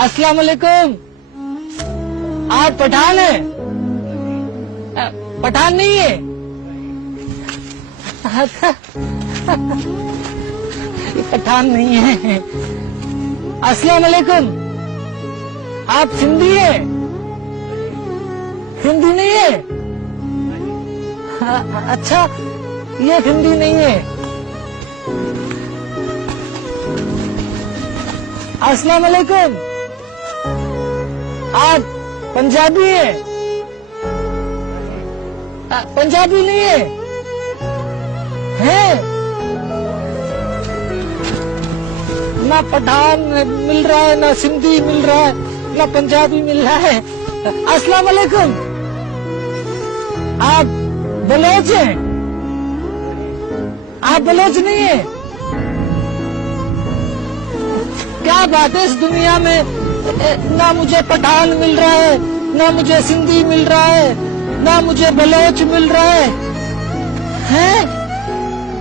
अस्सलाम वालेकुम। आप पठान हैं? पठान नहीं है? ये पठान नहीं है। अस्सलाम वालेकुम। आप सिंधी हैं? हिंदी नहीं है? अच्छा, ये हिंदी नहीं है। अस्सलाम वालेकुम। आप पंजाबी हैं? पंजाबी नहीं है? हैं? ना पठान मिल रहा है, ना सिंधी मिल रहा है, ना पंजाबी मिल रहा है। अस्सलाम वालेकुम। आप बलोच हैं? आप बलोच नहीं है? क्या बात है, इस दुनिया में ना मुझे पठान मिल रहा है, ना मुझे सिंधी मिल रहा है, ना मुझे बलोच मिल रहा है। हैं?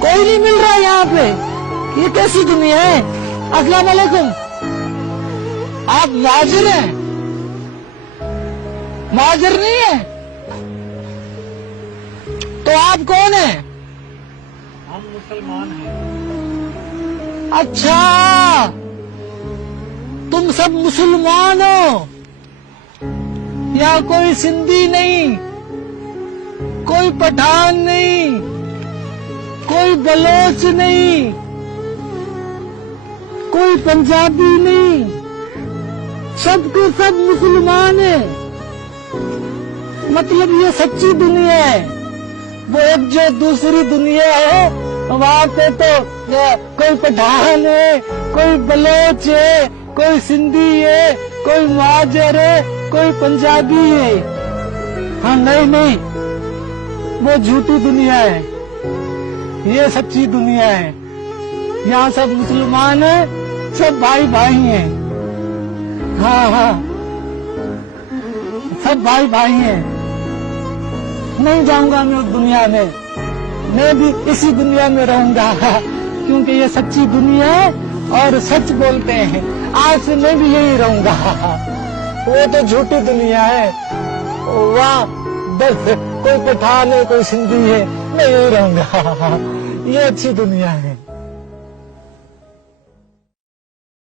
कोई नहीं मिल रहा है यहाँ पे। ये कैसी दुनिया है? अस्सलाम वालेकुम। आप मुहाजिर हैं? मुहाजिर नहीं है? तो आप कौन हैं? हम मुसलमान हैं। अच्छा, तुम सब मुसलमान हो। यहाँ कोई सिंधी नहीं, कोई पठान नहीं, कोई बलोच नहीं, कोई पंजाबी नहीं, सब के सब मुसलमान हैं। मतलब ये सच्ची दुनिया है। वो एक जो दूसरी दुनिया है, वहाँ पे तो कोई पठान है, कोई बलोच है, कोई सिंधी है, कोई मुहाजिर है, कोई पंजाबी है। हाँ नहीं नहीं, वो झूठी दुनिया है, ये सच्ची दुनिया है। यहाँ सब मुसलमान है, सब भाई भाई हैं। हाँ हाँ, सब भाई भाई हैं। नहीं जाऊंगा मैं उस दुनिया में, मैं भी इसी दुनिया में रहूंगा, क्योंकि ये सच्ची दुनिया है और सच बोलते हैं। आज से मैं भी यही रहूंगा। वो तो झूठी दुनिया है, वहाँ बस कोई पठान है, कोई सिंधी है, मैं यही रहूंगा। ये अच्छी दुनिया है।